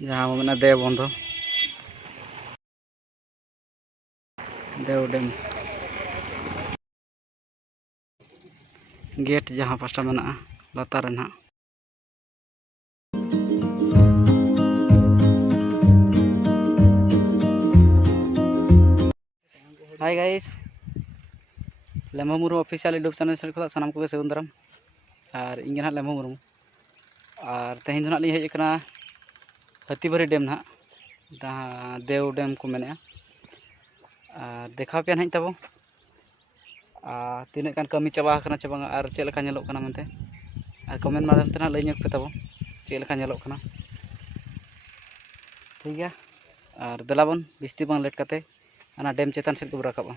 जहाँ मेना देव बंधो देव डैम गेट जहाँ पास्टा मेना लातार ना hi guys Lemba Murmu official YouTube channel से सानाम को सेवन दाराम और इंगे ना लेम्बा मुर्मू और तेहन दो लिंग हेज हाथीबारी डैम ना जहाँ देव डैम को मेने और देखा पे ना तब तीन गान कमी चाबा चे बांगा और चेक लेका नेलोग कना मेनते और कमेंट माध्यम ते लई पे तब चेक लेका नेलोग कना ठीक गया और देलाबन बिस्ती बांग लेट कते अना डैम चेतान सेट को राकाबा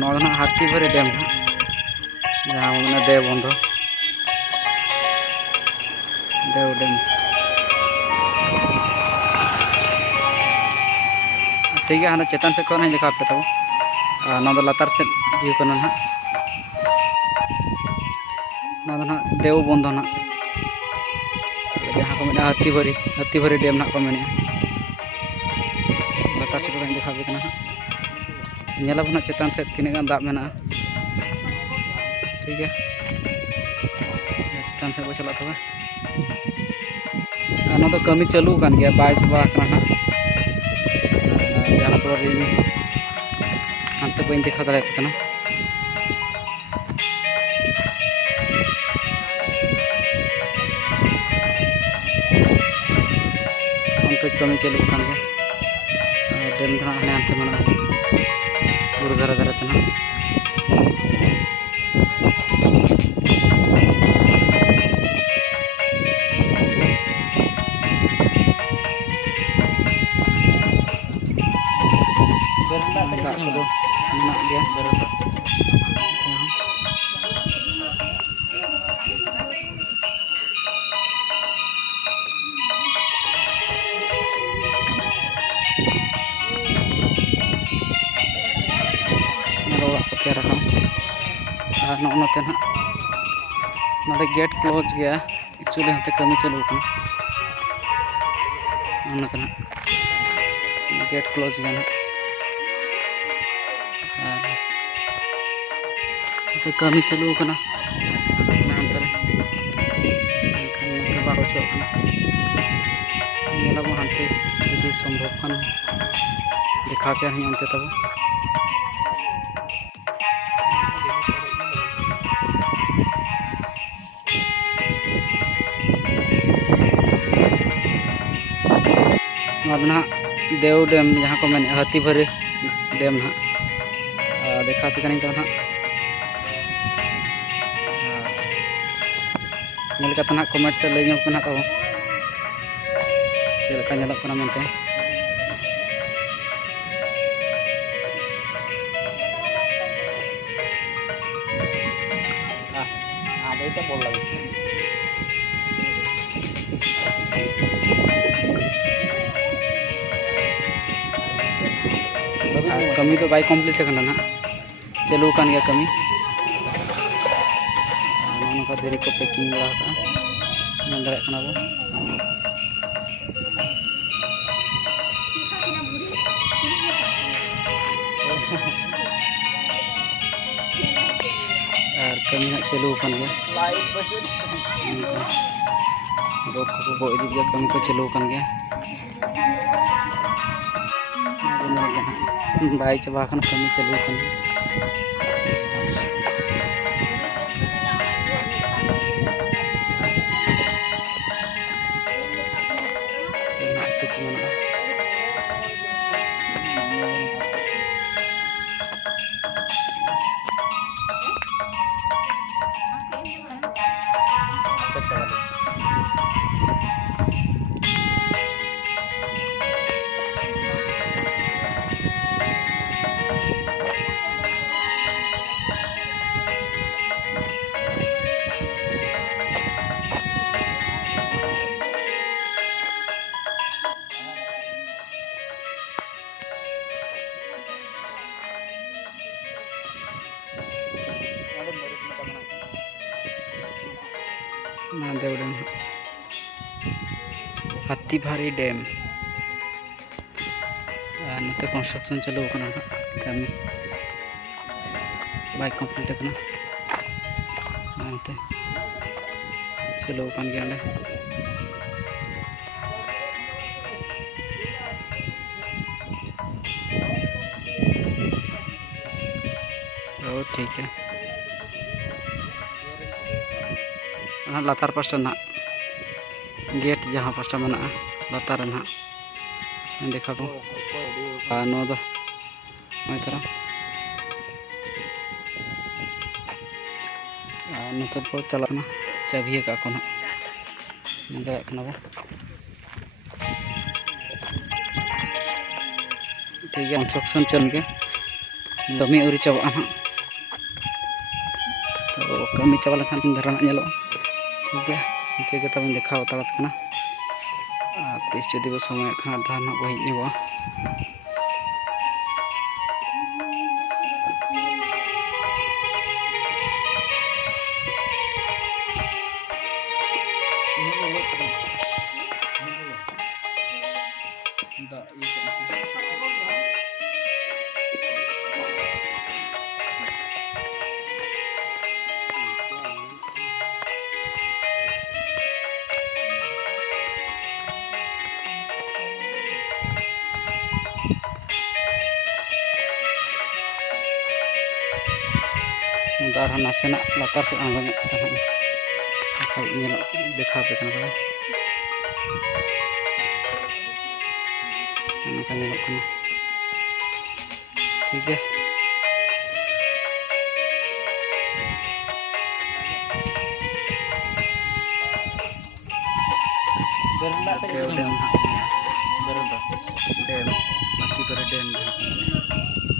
नोडना हाथीबारी डैम जहाँ मेना देव बंधो देव डैम ठीक है हाँ चेतान सेट को देखा पे तब लातार से व्यू करना ना देव बंधो ना जहाँ को मेना हाथीबारी डैम ना को मेने लातार से को देखा पे ना चेतान से तीन गान दाब मेना ठीक है चेतान से चला तब कमी चालू कान गया बाय चाबा ना जहाँ पर हानते बी देखा दाड़ा कमी चालू कान गया डैम धरा हाने हानते मना बुरु धारा धारा तना नोते ना गेट क्लोज गया एक्चुअली हाथे कमी चालू गेट क्लोज गया ना कमी चालू हानते जुदी संभव खान देखा पे अंते तब ना देव डैम जहाँ को मेने हाथीबारी डैम ना देखा पे तब ना कमेंट ते लई पे तब चेका नेलोग मनते कमी तो बाई कमप्लीट ना चालू कान गया कमी नौका देरी को पैकिंग बड़ा दाड़ा बो और कमी ना चालू कान गया रोड को गो इदी गया कमी को चालू कान गया बाई चाबा कमी चालू देव डैम। हाथीभारी डैम नते कंस्ट्रक्शन चालू करना कमी बाय कंप्लीट करना नते चालू कर गया अंडे ठीक है लातार पास्टा ना गेट जहाँ पास्टा मना लातार ना देखा को नो दो तरह नतर को चलना चाबी का को ना ठीक है कंस्ट्रक्शन चल के दमी उरी चाबा ना तो कमी चाबा लेखान धरा ना ठीक है इनके तब देखा उतारना तीस जुदी वो समय खाना धान को हज दार नासेना लातार से आंगन देखा पे ठीक है डैम